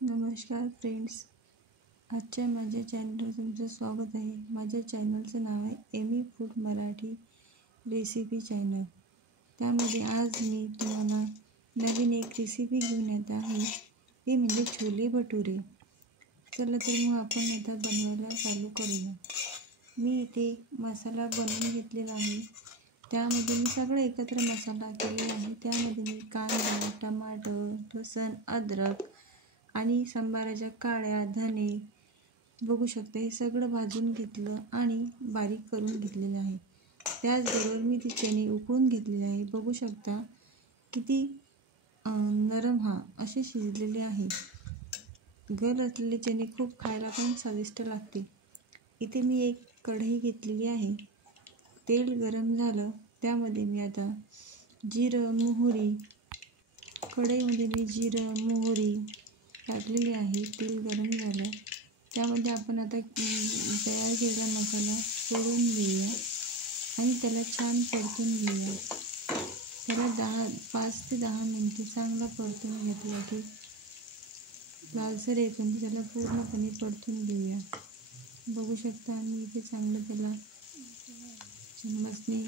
नमस्कार फ्रेंड्स, आजच्या माझ्या चॅनलवर तुमचं स्वागत आहे। माझ्या चॅनलचं नाव आहे Amy food Marathi recipe channel. त्यामध्ये आज मी तुम्हाला नवीन एक रेसिपी घेऊन येत आहे, ती म्हणजे छोले भटुरे। चला तर मग आपण आता बनवायला चालू करूया। मी इथे मसाला बनवून घेतलेला आहे। त्यामध्ये मी सगळे एकत्र मसाला केले आहे। त्यामध्ये मी कांदा, टमाटर, लसूण, अद्रक आणि सांबाराच्या काळ्या धने बघू शकता, हे सगळं भाजून घेतलं आणि बारीक करून घेतलेलं आहे। त्याचबरोबर मी ती चणे उकळून घेतलेले आहे। बघू शकता किती नरम असे शिजलेले आहे। गर असलेले चणे खूप खायला पण चविष्ट लागते। इथे मी एक कढई घेतलेली आहे। तेल गरम झालं, त्यामध्ये मी आता जिरं मोहरी, कढईमध्ये मी जिरं मोहरी टाकलेली आहे। तेल गरम झालं, त्यामध्ये आपण आता तयार केलेला मसाला सोडून देऊया आणि त्याला छान परतून घेऊया। त्याला 5 ते 10 मिनिटे चांगला परतून घेतला की लालसर येईपर्यंत त्याला पूर्णपणे परतून घेऊया। बघू शकता आम्ही इथे चांगलं त्याला चम्मचने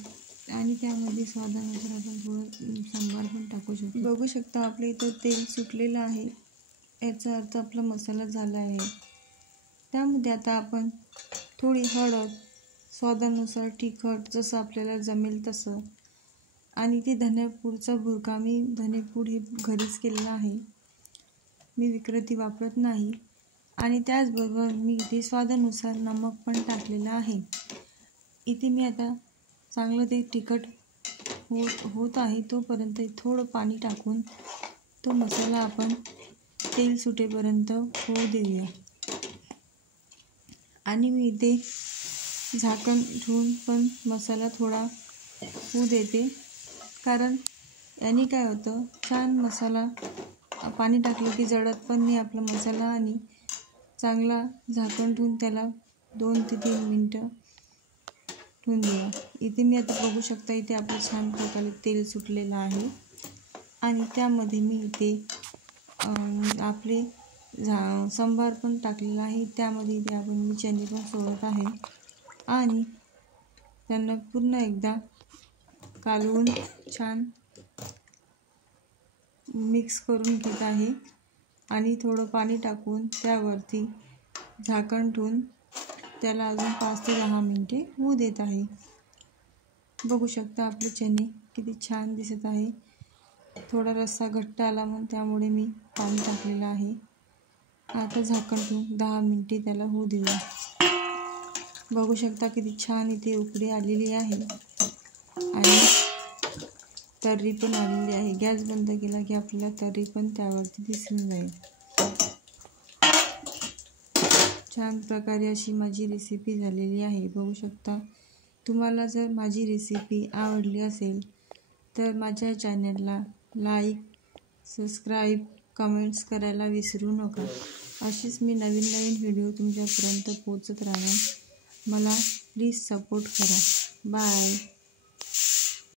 आणि त्यामध्ये स्वादानुसार आपण थोडं सांबार पण टाकू शकतो। बघू शकता आपल्या इथं तेल सुटलेलं आहे, याचा अर्थ आपला मसाला झाला आहे। त्यामध्ये आता आपण थोडी हळद, स्वादानुसार तिखट जसं आपल्याला जमेल तसं, आणि ते धनेपूडचा भुर्का, मी धनेपूड हे घरीच केलेलं आहे, मी विक्रती वापरत नाही। आणि त्याचबरोबर मी इथे स्वादानुसार नमक पण टाकलेलं आहे। इथे मी आता चांगलं ते तिखट होत आहे तोपर्यंत थोडं पाणी टाकून तो मसाला आपण तेल सुटेपर्यंत होऊ देऊया। आणि मी इथे झाकण ठेवून पण मसाला थोडा होऊ देते, कारण याने काय होतं, छान मसाला पाणी टाकलं की जळत पण नाही आपला मसाला। आणि चांगला झाकण ठेवून त्याला 2 ते 3 मिनटं ठेवून देऊया। इथे मी आता बघू शकता, इथे आपलं छान प्रकारे तेल सुटलेलं आहे आणि त्यामध्ये मी इथे आपले सांबार पण टाकलेला आहे। त्यामध्ये इथे आपण मी चणे पण सोडत आहे आणि त्यांना पुन्हा एकदा कालवून छान मिक्स करून घेत आहे आणि थोडं पाणी टाकून त्यावरती झाकण ठेवून त्याला अजून 5 ते 10 मिनिटे होऊ देत आहे। बघू शकता आपले चणे किती छान दिसत आहे। थोडा रस्सा घट्ट आला म्हणून त्यामुळे मी पाणी टाकलेलं आहे। आता झाकण ठेवून 10 मिनिटे त्याला होऊ देऊया। बघू शकता किती छान इथे उकळी आलेली आहे आणि तर्री पण आलेली आहे। गॅस बंद केला की आपल्याला तर्री पण त्यावरती दिसून जाईल। छान प्रकारे अशी माझी रेसिपी झालेली आहे। बघू शकता, तुम्हाला जर माझी रेसिपी आवडली असेल तर माझ्या चॅनलला लाईक, सबस्क्राईब, कमेंट्स करायला विसरू नका। अशीच मी नवीन व्हिडिओ तुमच्यापर्यंत पोहोचत राहणार। मला प्लीज सपोर्ट करा। बाय।